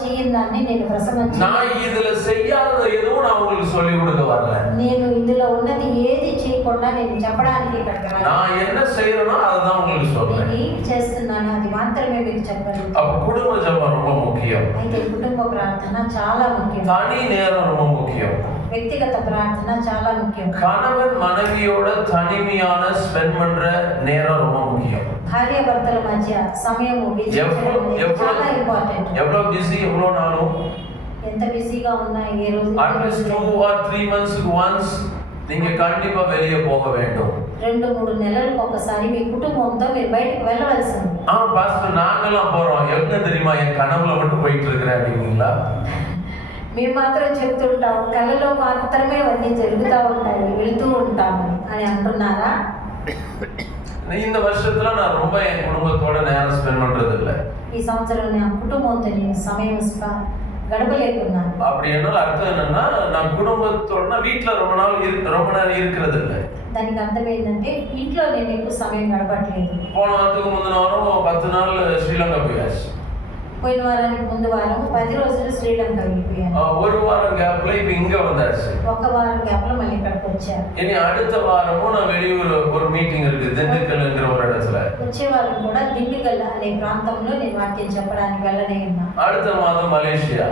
చేయని నేను ప్రసంగించాను. நான் இதுல செய்யாத எதுவும் நான் உங்களுக்கு சொல்லி கொடுக்க வரல. నేను ఇందులో ఉన్నది ఏది చేయకుండా నేను చెప్పడానికి ఇక్కడికి రాలేదు. நான் என்ன செய்யறேனோ அதுதான் உங்களுக்கு சொல்றேன். నేను ఏం చేస్తున్నానో అది మాత్రమే మీకు చెప్పాలి. அப்ப குடும்ப ஜெபம் ரொம்ப முக்கியம். అయితే కుటుంబ ప్రార్థన చాలా ముఖ్యం. தனி நேரம் ரொம்ப முக்கியம். వ్యక్తిగత ప్రార్థన చాలా ముఖ్యం. கணவன் மனைவியோட தனிமையான ஸ்பெண்ட் பண்ற நேரம் ரொம்ப முக்கியம். భార్య భర్తల మధ్య సమయం చాలా ఇంపార్టెంట్. எவ்வளவு பிஸி எவ்வளவு நாளும் ఎంత బిజీగా ఉన్నా ఏ రోజు அட்லீஸ்ட் 2 or 3 monthsக்கு once நீங்க கண்டிப்பா வெளியே போக வேண்டும். 2-3 నెలలకు ఒకసారి మీ కుటుంబంతో మీరు బయటికి వెళ్ళవలసింది. பாஸ்டர் நாங்கலாம் போறோம். எங்க தெரியுமா என் கனவுல மட்டும் போயிட்டு இருக்கறேன் அப்படிங்களா? మేము మాత్రం చెప్తుంటాం కళ్ళలో మాత్రమే అన్నీ జరుగుతూ ఉంటాయి వెళ్తూ ఉంటామని అని అంటున్నారా? இந்த வருஷத்துல நான் ரொம்ப என் குடும்பத்தோட நேரம் ஸ்பெண்ட் பண்றது இல்ல. ఈ సంవత్సరం నా కుటుంబంతో నేను సమయం గడపలేకున్నాను. அப்படி என்ன அர்த்தம் என்னன்னா நான் குடும்பத்தோட வீட்ல ரொம்ப நேரம் இருக்கிறது இல்ல. దానికి అర్థం ఏంటంటే ఇంట్లో నేను ఎక్కువ సమయం గడపట్లేదు. போன வாரத்துக்கு முந்தின வாரம் 10 நாள் ஸ்ரீலங்கா போயாச்சு. పోయిన వారానికి ముందు వారం 10 రోజులు శ్రీలంక వెళ్ళిపోయాను. ஒரு வாரம் கேப்ல இப்ப இங்க வந்தாச்சு. ఒక వారం గ్యాప్లో మళ్ళీ ఇక్కడికి వచ్చాను. இனி அடுத்த வாரமும் நான் வெளியூர் ஒரு மீட்டிங் இருக்கு திண்டுக்கல்ங்கிற ஒரு இடத்துல. వచ్చే వారం కూడా దిండుగల్ అనే ప్రాంతంలో నేను వాక్యం చెప్పడానికి వెళ్ళనే ఉన్నా. அடுத்த மாதம் மலேசியா.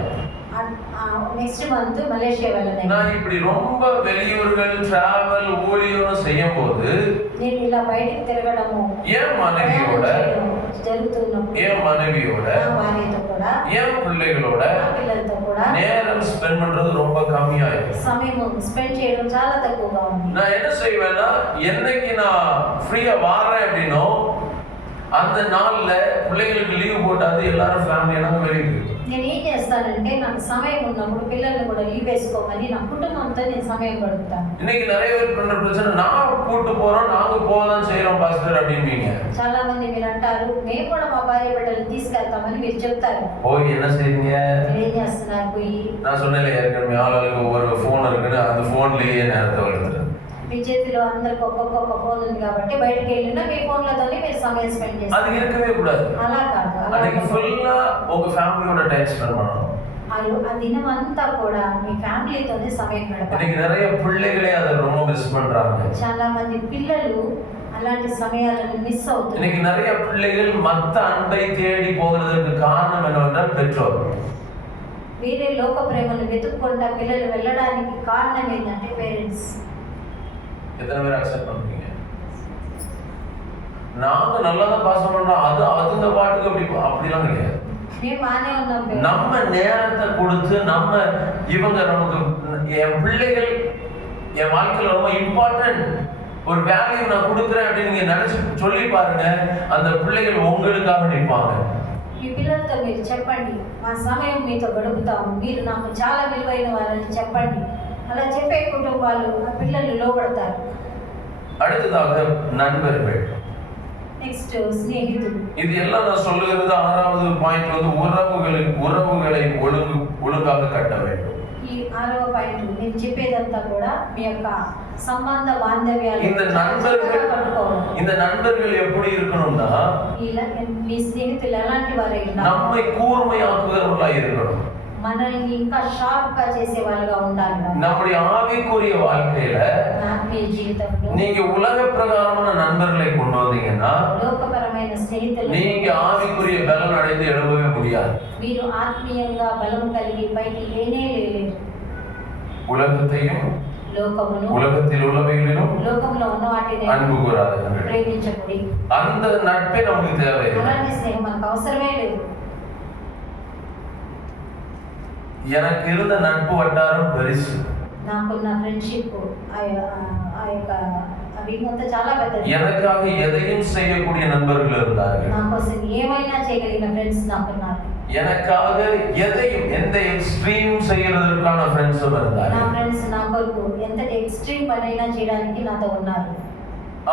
నెక్స్ట్ మంత్ మలేషియా వెళ్ళనే. நான் இப்படி ரொம்ப வெளியூர்கள் டிராவல் ஊழியம் செய்யும்போது నేను ఇలా బయటికి తిరగడము ஏன் மனைவியோட జరుగుతున్నప్పుడు ஏன் மனைவியோட భార్యతో కూడా ஏன் பிள்ளைகளோட పిల్లలతో కూడా நேரம் ஸ்பெண்ட் பண்றது ரொம்ப கம்மியாயிடும். సమయం స్పెండ్ చేయడం చాలా తక్కువగా ఉంది. நான் என்ன செய்வேன்னா என்னைக்கு நான் ஃப்ரீயா வாரேன் அப்படின்னோ அந்த நாள்ல பிள்ளைகளுக்கு லீவ் போட்டாது எல்லாரும் ஃபேமிலியா வெளியே. నేను ఏం చేస్తానంటే నాకు సమయం ఉన్నప్పుడు పిల్లల్ని కూడా లీవ్ వేసుకోమని నా కుటుంబంతో నేను సమయం గడుపుతాను. இன்னைக்கு நிறைய பேர் பண்ற பிரச்சனை நான் கூட்டு போறோம் நாங்க போதான் செய்யறோம் பாஸ்டர் அப்படின்னீங்க. చాలా మంది మీరు అంటారు మేము కూడా మా భార్య బిడ్డలను తీసుకెళ్తామని మీరు చెప్తారు. போய் என்ன செய்றீங்க? ఏం చేస్తున్నారు పోయి? நான் சொன்னேன் ஏற்கனவே ஆளுக்கு ஒரு ஃபோன் இருக்குன்னு அந்த ஃபோன்லயே நேரத்தை வளர்த்துறேன். మీ చేతిలో అందరికి ఒక్కొక్క ఫోన్ ఉంది కాబట్టి బయటికి వెళ్ళినా మీ ఫోన్లతోనే మీరు సమయం స్పెండ్ చేస్తారు. அது இருக்கவே கூடாது. అలా కాదు. அன்னைக்கு ஃபுல்லா உங்க ஃபேமிலியோட டைம் ஸ்பெண்ட் பண்ணணும். ఆ దినం అంతా కూడా మీ ఫ్యామిలీతోనే సమయం గడపాలి. இன்னைக்கு நிறைய பிள்ளைகளே அதை ரொம்ப மிஸ் பண்றாங்க. చాలా మంది పిల్లలు అలాంటి సమయాలను మిస్ అవుతున్నారు. இன்னைக்கு நிறைய பிள்ளைகள் மத்த அன்பை தேடி போகிறதுக்கு காரணம் என்னவென்றால் பெற்றோர். వేరే లోక ప్రేమను వెతుక్కుంటా పిల్లలు వెళ్ళడానికి కారణం ఏంటంటే పేరెంట్స్. எத்தனை பேர் அக்செப்ட் பண்றீங்க? நாங்க நல்லதான் பாஸ் பண்றோம் அது அந்த பாட்டுக்கு அப்படிலாம் கிடையாது. நம்ம நேரத்தை கொடுத்து நம்ம இவங்க நமக்கு என் பிள்ளைகள் என் வாழ்க்கையில ரொம்ப இம்பார்ட்டன்ட் ஒரு வேல்யூ நான் கொடுக்குறேன் அப்படின்னு நீங்க நினைச்சு சொல்லி பாருங்க அந்த பிள்ளைகள் உங்களுக்காக நிற்பாங்க. ఈ పిల్లలతో మీరు చెప్పండి మా సమయం మీతో గడుపుతాము మీరు నాకు చాలా విలువైన వారని చెప్పండి. అలా చెప్పే కుటుంబాలు ఆ పిల్లలు లోబడతారు. அடுத்ததாக நண்பர்கள். నెక్స్ట్ స్నేహితులు. இது எல்லாம் நான் சொல்லுகிறது 6வது பாயிண்ட் வந்து உறவுகளை ஒழுங்காக கட்ட வேண்டும். ఈ 6వ పాయింట్ నేను చెప్పేదంతా కూడా మీ యొక్క సంబంధ బాంధవ్యాలు இந்த நண்பர்கள் எப்படி இருக்கணும்னா మీ స్నేహితులు ఎలాంటి వారై ఉండాలి? நம்மை கூர்மையாக்குகிறவர்களா இருக்கணும். మనల్ని ఇంకా షార్ప్ గా చేసే వాళ్ళుగా ఉండాలి. நம்முடைய ஆவிக்குரிய வாழ்க்கையில ఆత్మీయ జీవితంలో நீங்க உலக பிரகாரமான நண்பர்களை கொண்டு வந்தீங்கன்னா లోకపరమైన స్నేహితులు நீங்க ஆவிக்குரிய பலன் அடைந்து எழும்பவே முடியாது. మీరు ఆత్మీయంగా బలం కలిగి పైకి లేనేలేరు. உலகத்தையும் లోకమును உலகத்தில் உள்ளவைகளிலும் లోకంలో ఉన్న వాటిని அன்பு கூறாதீர்கள். ప్రేమించకుడి. அந்த நட்பே நமக்கு தேவை. అలాంటి స్నేహం మనకు అవసరమే లేదు. எனக்கு இருந்த நட்பு வட்டாரம் பெருசு. నాకున్న ఫ్రెండ్షిప్ ఆ యొక్క అవి మొత్తం చాలా పెద్దది. எனக்காக எதையும் செய்யக்கூடிய நண்பர்கள் இருந்தார்கள். నా కోసం ఏమైనా చేయగలిగిన ఫ్రెండ్స్ నాకున్నారు. எனக்காக எதையும் எந்த எக்ஸ்ட்ரீம் செய்யறதற்கான ஃப்ரெண்ட்ஸும் இருந்தார்கள். నా ఫ్రెండ్స్ నా కొరకు ఎంత ఎక్స్ట్రీమ్ పనైనా చేయడానికి నాతో ఉన్నారు.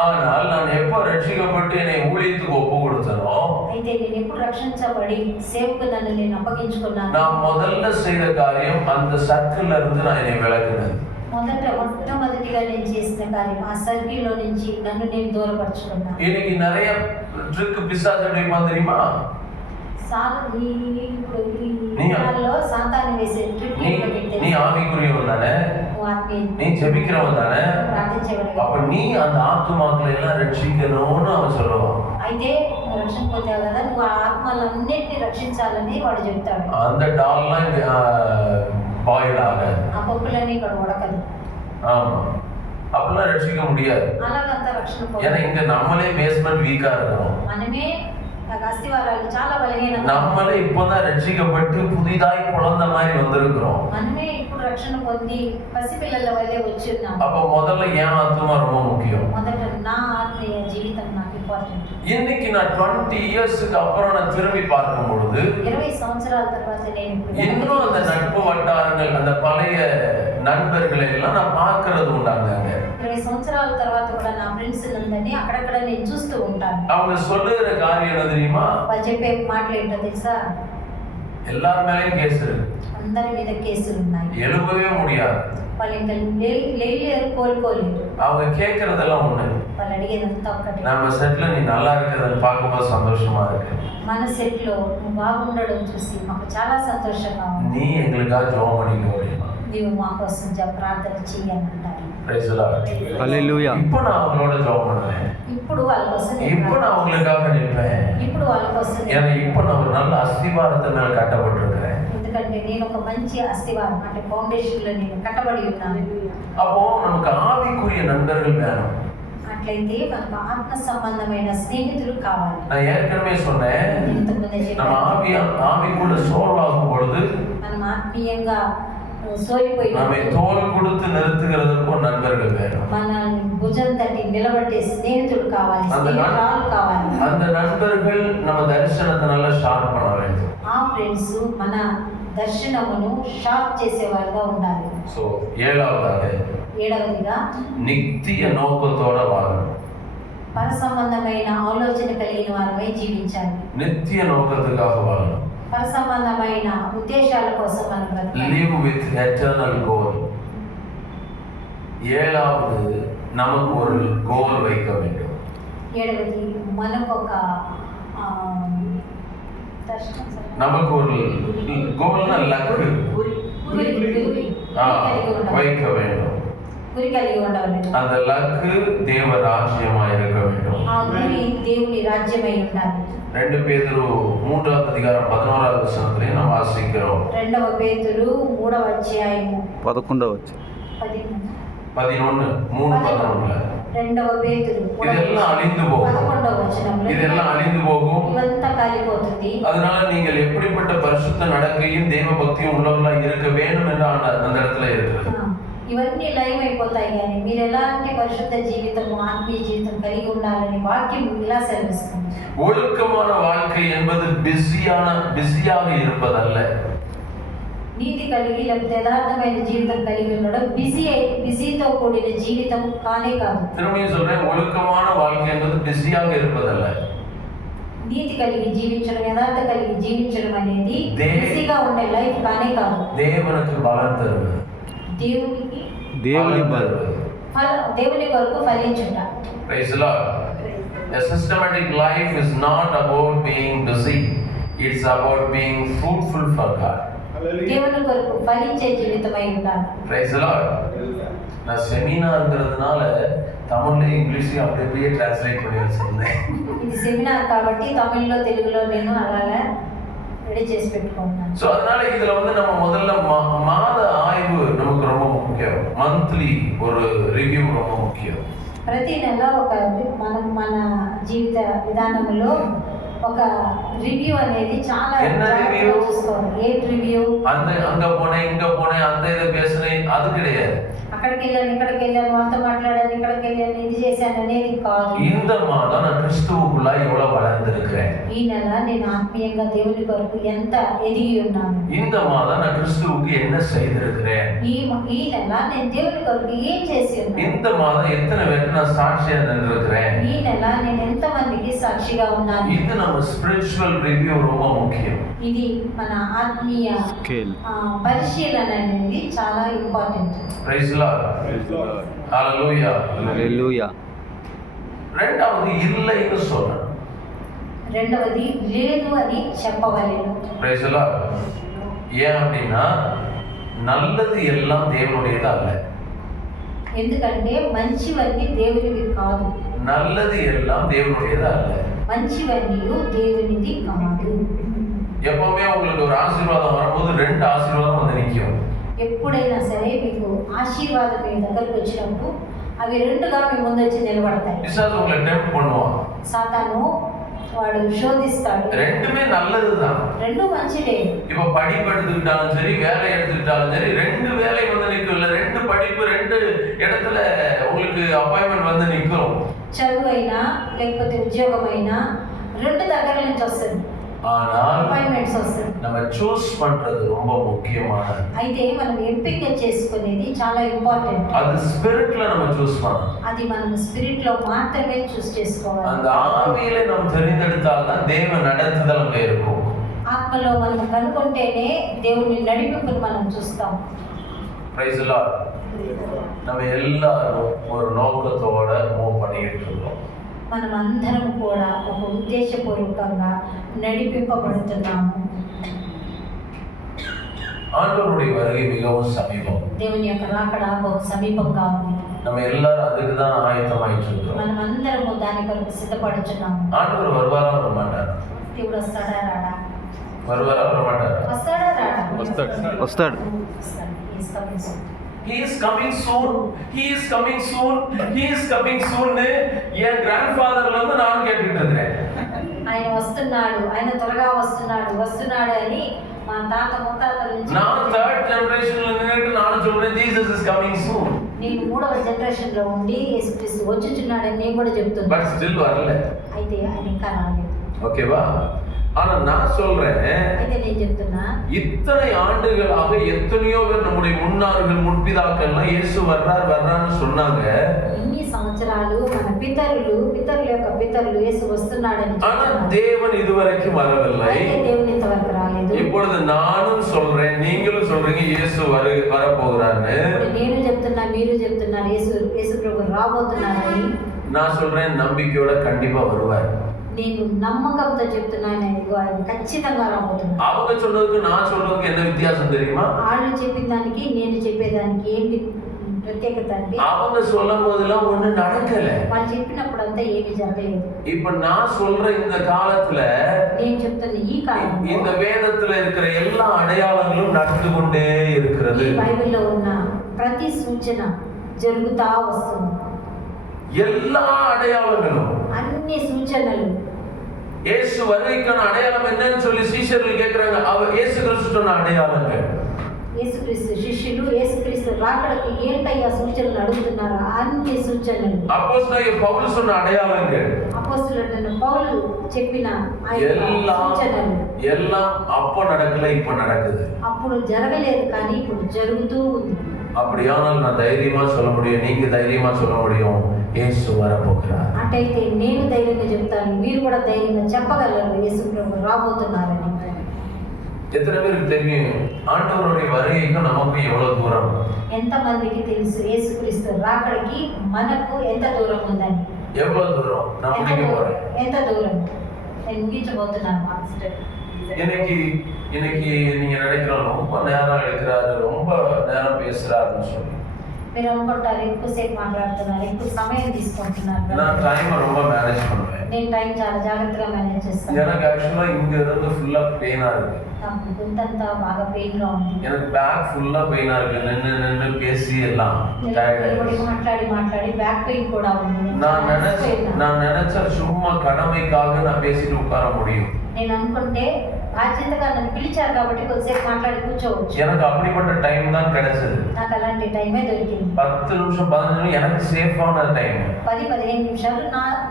ஆனால் நான் எப்போ ரட்சிக்கப்பட்டு என்னை ஊழியத்துக்கு ஒப்பு கொடுத்தனோ అయితే నేను ఎప్పుడు రక్షించబడి సేవకు నన్ను నేను అప్పగించుకున్నాను. நான் முதல்ல செய்த காரியம் அந்த சர்க்கிள்ல இருந்து நான் என்னை விலக்கினேன். మొట్టమొదటిగా నేను చేసిన కార్యం ఆ సర్కిల్ లో నుంచి నన్ను నేను దూరపరచుకున్నాను. இன்னைக்கு நிறைய ட்ரிக் பிசாசு அடிப்பான் தெரியுமா? ఇప్పుడు ఈ దినాల్లో సాతాను వేసే ట్రిక్ ఏంటో మీకు நீ తెలుసా? ஆவிக்குரியவன் தானே, నువ్వు ఆత్మీయ நீ ஜெபிக்கிறவன் தானே, ప్రార్థించేవాడు. அப்ப நீ அந்த ஆத்துமாக்களை எல்லாம் ரட்சிக்கணும்னு அவன் சொல்லுவான். అయితే నువ్వు రక్షణ పొందావు కదా, నువ్వు ఆ ఆత్మలన్నింటినీ రక్షించాలని వాడు చెప్తాడు. அந்த டால்லாம் பாயில் ஆகாது. ఆ పప్పులన్నీ ఇక్కడ ఉడకదు. ஆமா, அப்படிலாம் ரட்சிக்க முடியாது. అలాగంతా రక్షణ ஏன்னா పొందాలి. இங்க நம்மளே பேஸ்மெண்ட் வீக்கா இருக்கிறோம். మనమే అస్థివారాలు చాలా బలహీనంగా, நம்மளே இப்பதான் ரட்சிக்கப்பட்டு புதிதாய் குழந்தை மாதிரி வந்திருக்கிறோம். మనమే ఇప్పుడు రక్షణ పొంది పసిపిల్లల వల్లే వచ్చి ఉన్నాం. அப்ப முதல்ல என் ஆத்மா ரொம்ப முக்கியம். మొదట నా ఆత్మీయ జీవితం నాకు ఇంపార్టెంట్. இன்னைக்கு நான் 20 இயர்ஸ்க்கு அப்புறம் நான் திரும்பி பார்க்கும் பொழுது 20 సంవత్సరాల తర్వాత నేను இன்னும் அந்த நட்பு வட்டாரங்கள், அந்த பழைய நண்பர்களை எல்லாம் நான் பார்க்கறது உண்டாங்க. 20 సంవత్సరాల తర్వాత కూడా నా ఫ్రెండ్స్ నందని అక్కడక్కడ నేను చూస్తూ ఉంటాను. அவங்க சொல்லுகிற காரியம் என்ன தெரியுமா? వాళ్ళు చెప్పే మాటలు ఏంటో తెలుసా? எல்லார் மேலேயும் கேஸ் இருக்கு, అందరి మీద కేసులు ఉన్నాయి. எழுப்பவே முடியாது. వాళ్ళు ఇంకా లేరు, కోలుకోలేరు. அவங்க கேட்கறதெல்லாம் ஒண்ணு, వాళ్ళు అడిగేదంతా ఒక్కటే. நம்ம செட்ல நீ நல்லா இருக்கிறத பார்க்கும்போது சந்தோஷமா இருக்கு, మన సెట్ లో నువ్వు బాగుండడం చూసి మాకు చాలా సంతోషంగా ఉంది. நீ எங்களுக்காக ஜெபம் பண்ணிக்கோ அப்படின்னா. నీవు మా కోసం ప్రార్థన చెయ్యని అంటారు. Praise the Lord. Hallelujah. இப்போ நான் அவங்களோட ஜெபம் பண்ணுவேன், ఇప్పుడు వాళ్ళ కోసం నేను இப்போ நான் அவங்களுக்காக நிற்பேன். ఇప్పుడు వాళ్ళ కోసం ஏன்னா இப்போ நான் ஒரு நல்ல அஸ்திபாரத்தை மேல கட்டப்பட்டிருக்கிறேன். ఎందుకంటే నేను ఒక మంచి అస్థివారం అంటే ఫౌండేషన్ లో నేను కట్టబడి ఉన్నాను. அப்போ நமக்கு ஆவிக்குரிய நண்பர்கள் வேணும். అట్లయితే మనకు ఆత్మ సంబంధమైన స్నేహితులు కావాలి. நான் ஏற்கனவே சொன்னேன், ఇంతకుముందే நம்ம చెప్పాను, ஆவிக்குள்ள சோர்வாகும் பொழுது మనం ఆత్మీయంగా సోలిపోయి நம்மை தோல் கொடுத்து நிறுத்துகிறதற்கும் நண்பர்கள் வேணும். మనల్ని భుజం తట్టి నిలబెట్టే స్నేహితులు కావాలి, அந்த స్నేహితురాలు కావాలి. அந்த நண்பர்கள் நம்ம தரிசனத்தை நல்லா ஷார்ப் பண்ண வேண்டும். ఆ ఫ్రెండ్స్ మన దర్శనమును షార్ప్ చేసేవారుగా ఉండాలి. ஸோ ஏழாவதாக ఏడవదిగా நித்திய நோக்கத்தோட வாழணும். పర సంబంధమైన ఆలోచన కలిగిన వారమై జీవించాలి. நித்திய நோக்கத்துக்காக வாழணும். పర సంబంధమైన ఉద్దేశాల కోసం మనం బ్రతకాలి. லிவ் வித் எட்டர்னல் கோல். ஏழாவது நமக்கு ஒரு கோல் வைக்க வேண்டும். ఏడవది మనకు ఒక దర్శనం, நமக்கு ஒரு கோல்னா லக்கு గురి வைக்க வேண்டும். గురి కలిగి ఉండాలి. அந்த லக்கு தேவ ராஜ்யமா இருக்க வேண்டும். ఆ గురి దేవుని రాజ్యమై ఉండాలి. 2 பேதுரு 3வது அதிகாரம் 11வது வசனத்திலே நாம் வாசிக்கிறோம். 2వ పేతురు 3వ అధ్యాయము 11వ వచ్చి 11 3:11. 2వ పేతురు இதெல்லாம் அழிந்து போகும். 11వ వచనంలో இதெல்லாம் அழிந்து போகும். ఇవంతా కాలిపోతుంది. அதனால நீங்கள் எப்படிப்பட்ட பரிசுத்த நடக்கையும் தேவ பக்தியும் உள்ளவர்களாக இருக்க வேண்டும் என்று அந்த இடத்துல இருக்கிறது. ఇవన్నీ లైవ్ అయిపోతాయి, కానీ మీరు ఎలాంటి పరిశుద్ధ జీవితము ఆత్మీయ జీవితం కలిగి ఉండాలని వాక్యం ఇలా సెలవిస్తుంది. ஒழுக்கமான வாழ்க்கை என்பது பிஸியாக இருப்பதல்ல. నీతి కలిగి లేకపోతే యథార్థమైన జీవితం కలిగి ఉండడం బిజీతో కూడిన జీవితం కానే కాదు. திரும்பியும் சொல்றேன், ஒழுக்கமான வாழ்க்கை என்பது பிஸியாக இருப்பதல்ல. నీతి కలిగి జీవించడం, యథార్థ కలిగి జీవించడం అనేది బిజీగా ఉండే లైఫ్ కానే కాదు. தேவனுக்கு பலன் தருவது, దేవుని బలం, దేవుని కొరకు ఫలించుట. Praise the Lord. A systematic life is not about being busy. It's about being fruitful for God. దేవుని కొరకు ఫలించే జీవితమై ఉండాలి. Praise the Lord. நான் செமினார்ங்கிறதுனால தமிழ்ல இங்கிலீஷ்லயும் அப்படியே டிரான்ஸ்லேட் பண்ணி வச்சிருந்தேன். ఇది సెమినార్ కాబట్టి తమిళ్లో తెలుగులో నేను అలాగా ரெடி చేసి పెట్టుకున్నాను. ஸோ அதனால இதுல வந்து நம்ம முதல்ல மாத ஆய்வு நமக்கு ரொம்ப முக்கியம். மந்த்லி ஒரு ரிவ்யூ ரொம்ப முக்கியம். ప్రతి నెల ఒక మన జీవిత విధానంలో ఒక రివ్యూ అనేది చాలా రివ్యూ చూసుకోవాలి. ఏ రివ్యూ? அங்க போனேன் இங்க போனேன் அந்த இதை பேசுறேன் அது கிடையாது. అక్కడికి వెళ్ళాను, ఇక్కడికి వెళ్ళాను, వాళ్ళతో మాట్లాడాను, ఇక్కడికి వెళ్ళాను, ఇది చేశాను అనేది కాదు. இந்த மாதம் நான் கிறிஸ்துவுக்குள்ள எவ்வளவு வளர்ந்திருக்கிறேன், ఈ నెల నేను ఆత్మీయంగా దేవుని కొరకు ఎంత ఎదిగి ఉన్నాను, இந்த மாதம் நான் கிறிஸ்துவுக்கு என்ன செய்திருக்கிறேன், ఈ నెల నేను దేవుని కొరకు ఏం చేసి ఉన్నాను, இந்த மாதம் எத்தனை பேருக்கு நான் சாட்சியா நின்றுக்கிறேன், ఈ నెల నేను ఎంత మందికి సాక్షిగా ఉన్నాను. இது நம்ம ஸ்பிரிச்சுவல் ரிவ்யூ ரொம்ப முக்கியம். ఇది మన ఆత్మీయ పరిశీలన అనేది చాలా important. Praise lord. Hallelujah. Hallelujah. రెండవది இல்லைன்னு சொல்லணும். రెండవది లేదు అని చెప్పవలెను. Praise the Lord. ஏன் அப்படின்னா நல்லது எல்லாம் தேவனுடையது அல்ல. ఎందుకంటే మంచివన్నీ దేవునివి కాదు. நல்லது எல்லாம் தேவனுடையது அல்ல. మంచివన్నీ దేవునిది కాదు. எப்பவுமே உங்களுக்கு ஒரு ஆசீர்வாதம் வரும்போது ரெண்டு ஆசீர்வாதம் வந்து நிற்கும். ఎప్పుడైనా సరే మీకు ఆశీర్వాదం మీ దగ్గరకు వచ్చినప్పుడు అవి రెండుగా మీ ముందు వచ్చి నిలబడతాయి. பிசாசு உங்களை டெம்ப்ட் பண்ணுவான். సాతాను వాడు శోధిస్తాడు. ரெண்டுமே நல்லதுதான். రెండు మంచిదే. இப்ப படிப்பு எடுத்துக்கிட்டாலும் சரி, வேலை எடுத்துக்கிட்டாலும் சரி, ரெண்டு வேலை வந்து நிற்கும். இல்ல ரெண்டு படிப்பு ரெண்டு இடத்துல உங்களுக்கு அப்பாயின்மெண்ட் வந்து நிற்கும். చదువు అయినా లేకపోతే ఉద్యోగం అయినా రెండు దగ్గర నుంచి వస్తుంది. ஆனால் అపాయింట్మెంట్స్ వస్తుంది. நம்ம சூஸ் பண்றது ரொம்ப முக்கியமானது. అయితే మనం ఎంపిక చేసుకునేది చాలా ఇంపార్టెంట్. அது ஸ்பிரிட்ல நம்ம சூஸ் பண்ணணும். అది మనం స్పిరిట్ లో మాత్రమే చూస్ చేసుకోవాలి. அந்த ஆவியில நம்ம தெரிந்தெடுத்தால் தான் தேவ நடத்துதல் அங்க இருக்கும். ఆత్మలో మనం కనుకుంటేనే దేవుని నడిపింపును మనం చూస్తాం. Praise the Lord. நம்ம எல்லாரும் ஒரு நோக்கத்தோட மூவ் பண்ணிட்டு இருக்கோம். మనం అందరం కూడా ఒక ఉద్దేశపూర్వకంగా నడిపింపబడుతున్నాము. ஆண்டவருடைய வருகை மிகவும் சமீபம். దేవుని యొక్క రాకడ బహు సమీపంగా ఉంది. நம்ம எல்லாரும் அதுக்கு தான் ஆயத்தமாயிட்டு இருக்கோம். మనం అందరము దాని కొరకు సిద్ధపడుచున్నాము. ஆண்டவர் வருவாரா வரமாட்டாரா? దేవుడు వస్తాడా రాడా? வருவாரா வரமாட்டாரா? వస్తాడా రాడా? వస్తాడు. He is coming soon. He is coming soon. He is coming soon. என் grandfatherல இருந்து நான் கேட்டுட்டு இருக்கேன். ఆయన వస్తున్నాడు, ఆయన త్వరగా వస్తున్నాడు అని మా తాత ముత్తాతల నుంచి நான் థర్డ్ జనరేషన్ లో నిన్నట్టు நான் சொல்றேன் Jesus is coming soon. నేను మూడవ జనరేషన్ లో ఉండి యేసుక్రీస్తు వచ్చుచున్నాడని నేను కూడా చెప్తున్నాను. But still வரல. అయితే ఆయన ఇంకా రాలేదు. ஓகேவா? ஆனா நான் சொல்றேன், అయితే నేను చెప్తున్నా, இத்தனை ஆண்டுகளாக எத்தனையோ பேர் நம்முடைய முன்னார்கள் முற்பிதாக்கள்லாம் இயேசு வர்றான்னு சொன்னாங்க. ఇన్ని సంవత్సరాలు మన పితరుల యొక్క పితరులు యేసు వస్తున్నాడని ஆனா தேவன் இதுவரைக்கும் வரவில்லை. అయితే దేవుని ఇంతవరకు రాలేదు. இப்பொழுது நானும் சொல்றேன், நீங்களும் சொல்றீங்க இயேசு வரப்போகிறான்னு. నేను చెప్తున్నా, మీరు చెప్తున్నారు యేసు ప్రభు రాబోతున్నారని. நான் சொல்றேன் நம்பிக்கையோட கண்டிப்பா வருவார். నేను నమ్మకంతో చెప్తున్నాను, ఆయన ఖచ్చితంగా రాబోతున్నాడు. அவங்க சொன்னதுக்கு நான் சொல்றதுக்கு என்ன வித்தியாசம் தெரியுமா? వాళ్ళు చెప్పిన దానికి నేను చెప్పేదానికి ఏంటి ప్రత్యేకత అంటే, அவங்க சொல்லும் போதெல்லாம் ஒண்ணு நடக்கல. వాళ్ళు చెప్పినప్పుడు అంతా ఏమీ జరగలేదు. இப்ப நான் சொல்ற இந்த காலத்துல నేను చెప్తున్న ఈ కాలంలో இந்த வேதத்துல இருக்கிற எல்லா அடையாளங்களும் நடந்து கொண்டே இருக்கிறது. ఈ బైబిల్లో ఉన్న ప్రతి సూచన జరుగుతా వస్తుంది. எல்லா அடையாளங்களும், అన్ని సూచనలు. இயேசு வருகைக்கான அடையாளம் என்னன்னு சொல்லி சீஷர்கள் கேக்குறாங்க. அவர் இயேசு கிறிஸ்து சொன்ன அடையாளங்கள். యేసుక్రీస్తు శిష్యులు యేసుక్రీస్తు రాకడకి ఏంటయ్యా సూచనలు అడుగుతున్నారు? అన్ని సూచనలు. அப்போஸ்தலனாகிய பவுல் சொன்ன அடையாளங்கள், అపోస్తలుడైన పౌలు చెప్పిన எல்லாம் సూచనలు எல்லாம் அப்ப நடக்கல, இப்ப நடக்குது. అప్పుడు జరగలేదు కానీ ఇప్పుడు జరుగుతూ ఉంది. அப்படியானால் நான் தைரியமா சொல்ல முடியும், நீங்க தைரியமா சொல்ல முடியும், இயேசு வரப்போகிறார். అటైతే నేను ధైర్యంగా చెప్తాను, మీరు కూడా ధైర్యంగా చెప్పగలరు యేసు ప్రభు రాబోతున్నారని. எத்தனை பேருக்கு தெரியும் ஆண்டவருடைய வருகைக்கு நமக்கு எவ்வளவு தூரம்? ఎంతమందికి తెలుసు యేసుక్రీస్తు రాకడికి మనకు ఎంత దూరం ఉందని? எவ்வளவு தூரம்? நான் முடிக்க போறேன். ఎంత దూరం? నేను ముగించబోతున్నాను మాస్టర్. இன்னைக்கு நீங்க நினைக்கலாம் ரொம்ப நேரம் எடுக்கிறாரு, ரொம்ப நேரம் பேசுறாருன்னு சொல்லி. మీరు అనుకుంటారు ఎక్కువసేపు మాట్లాడుతున్నారు, ఎక్కువ సమయం తీసుకుంటున్నారు. நான் டைமை ரொம்ப மேனேஜ் பண்ணுவேன். నేను టైం చాలా జాగ్రత్తగా మేనేజ్ చేస్తాను. எனக்கு ஆக்சுவலா இங்க இருந்து ஃபுல்லா பெயினா இருக்கு. నాకు గొంతంతా బాగా పెయిన్ గా ఉంది. எனக்கு பேக் ஃபுல்லா பெயினா இருக்கு. நின்னு பேசி எல்லாம் మాట్లాడి బ్యాక్ పెయిన్ కూడా ఉంది. நான் நினைச்ச சும்மா கடமைக்காக நான் பேசிட்டு உட்கார முடியும். నేను అనుకుంటే బాధ్యతగా నన్ను పిలిచారు కాబట్టి కొద్దిసేపు మాట్లాడి కూర్చోవచ్చు. எனக்கு அப்படிப்பட்ட டைம் தான் கிடைச்சது. నాకు అలాంటి టైమే దొరికింది. 10 நிமிஷம் 15 நிமிஷம் எனக்கு சேஃபான டைம். 10-15 నిమిషాలు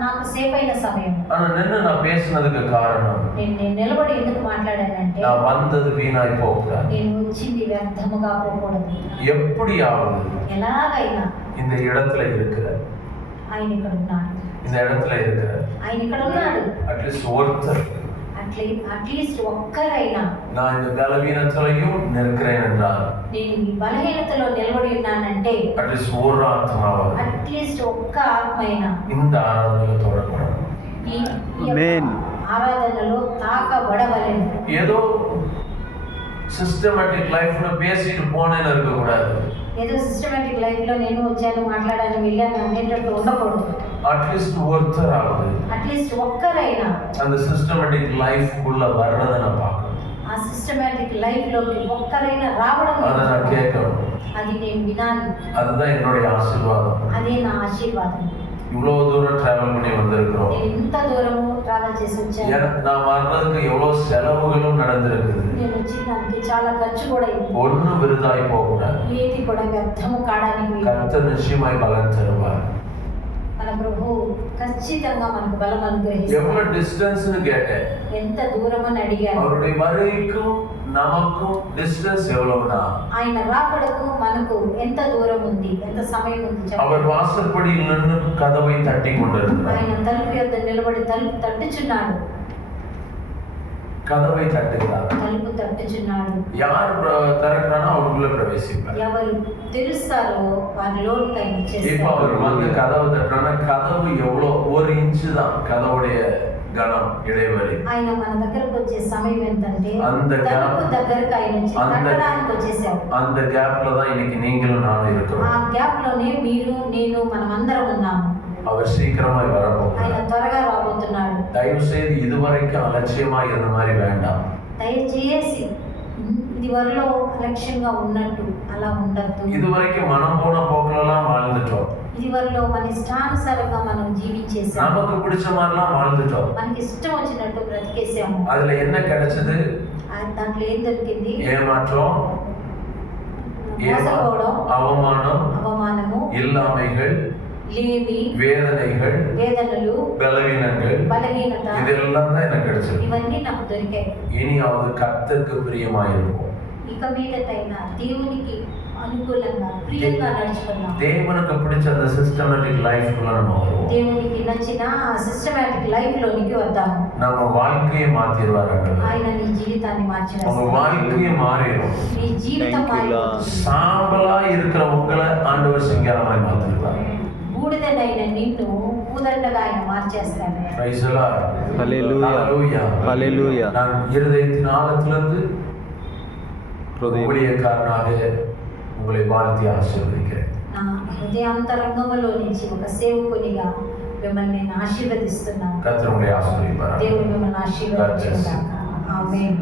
నాకు సేఫ్ అయిన సమయం. ஆனா நின்னு நான் பேசினதுக்கு காரணம், నేను నిలబడి ఎందుకు మాట్లాడానంటే, நான் வந்தது வீணாய் போகக்கூடாது. నేను వచ్చింది వ్యర్థముగా పోకూడదు. எப்படியாவது ఎలాగైనా இந்த இடத்துல இருக்கிற, ఆయన ఇక్కడ ఉన్నాడు. இந்த இடத்துல இருக்கிற ఆయన ఇక్కడ ఉన్నాడు. அட்லீஸ்ட் ஒருத்தர், అట్లీస్ట్ ఒక్కరైనా, நான் இந்த பலவீனத்திலையும் நிற்கிறேன் என்றால், నేను ఈ బలహీనతలో నిలబడి ఉన్నానంటే, அட்லீஸ்ட் ஒரு ஆத்மாவாவது అట్లీస్ట్ ఒక్క ఆత్మ అయినా இந்த ஆராதனையில தொடரணும். ఈ Amen. ఆరాధనలో తాకబడవలెను. ஏதோ சிஸ்டமேட்டிக் லைஃப்ல பேசிட்டு போனேன்னு இருக்கக்கூடாது. ఏదో సిస్టమేటిక్ లైఫ్లో నేను వచ్చాను మాట్లాడాలని వెళ్ళాను అనేటట్టు ఉండకూడదు. அட்லீஸ்ட் ஒருத்தர் ஆகுது అట్లీస్ట్ ఒక్కరైనా அந்த சிஸ்டமேட்டிக் லைஃப்குள்ள வர்றதை நான் பார்க்கணும். ఆ సిస్టమేటిక్ లైఫ్లోకి ఒక్కరైనా రావడం அதை நான் கேட்கணும். అది నేను వినాలి. அதுதான் என்னுடைய ஆசீர்வாதம். అదే నా ఆశీర్వాదం. இவ்வளவு தூரம் டிராவல் பண்ணி வந்திருக்கிறோம். నేను ఇంత దూరము ట్రావెల్ చేసి వచ్చాను. நான் வர்றதுக்கு எவ்வளவு செலவுகளும் நடந்திருக்குது. నేను వచ్చినందుకు చాలా ఖర్చు కూడా అయింది. ஒன்னும் விருதாய் போகக்கூடாது. ఏది కూడా వ్యర్థము కాడానికి వీలు. கர்த்தர் நிச்சயமாய் பலன் தருவார். మన ప్రభు ఖచ్చితంగా మనకు బలం అనుగ్రహిస్తాడు. எவ்வளவு டிஸ்டன்ஸ்னு கேட்டேன். ఎంత దూరం అని అడిగాను. அவருடைய வருகைக்கும் நமக்கும் டிஸ்டன்ஸ் எவ்வளவுனா ఆయన రాకడకు మనకు ఎంత దూరం ఉంది, ఎంత సమయం ఉంది చెప్పండి. அவர் வாசற்படியில் நின்று கதவை தட்டி கொண்டிருக்கிறார். ఆయన తలుపు యొద్ద నిలబడి తలుపు తట్టుచున్నాడు. கதவை தட்டுகிறார். తలుపు తట్టుచున్నాడు. யார் திறக்கிறானோ அவருக்குள்ள பிரவேசிப்பார். ఎవరు తెరుస్తారో వారిలోకి ఆయన இப்ப చేస్తారు. அவர் வந்து கதவை தட்டுறானா கதவு எவ்வளவு 1 இன்ச் தான் கதவுடைய கனம் இடைவெளி. ఆయన మన దగ్గరకు వచ్చే సమయం ఎంతంటే அந்த తలుపు దగ్గరకు ఆయన వచ్చి తట్టడానికి వచ్చేసాడు. அந்த கேப்ல தான் இன்னைக்கு நீங்களும் நானும் இருக்கிறோம். ఆ గ్యాప్ లోనే మీరు నేను మనమందరం ఉన్నాము. அவர் சீக்கிரமாய் வரப்போகிறார். ఆయన త్వరగా రాబోతున్నాడు. தயவு செய்து இதுவரைக்கும் அலட்சியமா இருந்த மாதிரி வேண்டாம். దయచేసి ఇది వరలో అలక్ష్యంగా ఉన్నట్టు అలా ఉండద్దు. இதுவரைக்கும் மனம் போன போக்கிலெல்லாம் வாழ்ந்துட்டோம். ఇది వరలో మన ఇష్టానుసారంగా మనం జీవించేసాం. நமக்கு பிடிச்ச மாதிரிலாம் வாழ்ந்துட்டோம். మనకి ఇష్టం వచ్చినట్టు బ్రతికేసాము. அதுல என்ன கிடைச்சது? దాంట్లో ఏం దొరికింది? ஏமாற்றம், మోసపోవడం, அவமானము, இல்லாமைகள், లేమి, வேதனைகள், பலவீனங்கள், బలహీనత, இதெல்லாம் தான் எனக்கு கிடைச்சது. ఇవన్నీ నాకు దొరికాయి. இனியாவது கர்த்தருக்கு பிரியமாயிருக்கும். ఇక మీదటైనా దేవునికి అనుకూలంగా ప్రియంగా నడుచుకున్నాం. தேவனுக்கு பிடிச்ச அந்த சிஸ்டமேட்டிக் லைஃப்க்குள்ள நம்ம வருவோம். దేవునికి నచ్చిన ఆ సిస్టమేటిక్ లైఫ్ లోనికి వద్దాము. நம்ம வாழ்க்கையை மாத்திடுவார். ఆయన నీ జీవితాన్ని మార్చేస్తారు. உங்க வாழ்க்கையை மாறிடும். నీ జీవితం మారిపోతుంది. சாம்பலா இருக்கிற உங்களை ஆண்டவர் சிங்காரமாய் மாத்திடுவார். బూడిదైన నిన్ను పూదండగా ఆయన మార్చేస్తాడు. Praise the Lord. ஹல்லேலூயா. ஹல்லேலூயா. நான் இருதயத்தின் ஆழத்திலிருந்து ஊழியக்காரனாக உங்களை வாழ்த்தி ஆசீர்வதிக்கிறேன். నా హృదయాంతరంగంలో నుంచి ఒక సేవకునిగా మిమ్మల్ని నేను ఆశీర్వదిస్తున్నాను. கர்த்தர் உங்களை ஆசீர்வதிப்பார். దేవుడు మిమ్మల్ని ఆశీర్వదించుగాక. ఆమేన్.